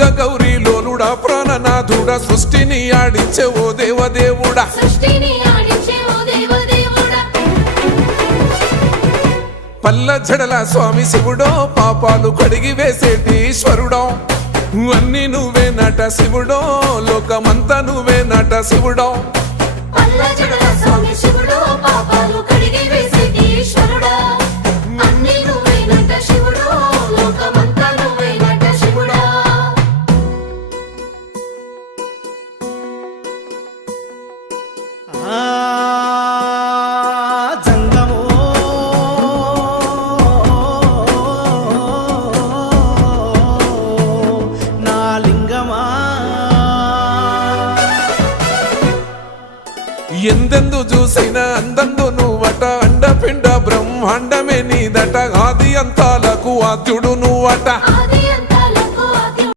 లింగ గౌరీ లోలుడా ప్రాణనాథుడా సృష్టిని ఆడించే ఓ దేవదేవుడా పల్ల జడల స్వామి శివుడో పాపాలు కడిగి వేసేటి ఈశ్వరుడో అన్ని నువ్వే నట శివుడో లోకమంతా నువ్వే నట శివుడో ఎందెందు చూసైనా అందందు నువ్వట అండపిండ బ్రహ్మాండమే నీదట ఆది అంతాలకు ఆద్యుడు నువ్వట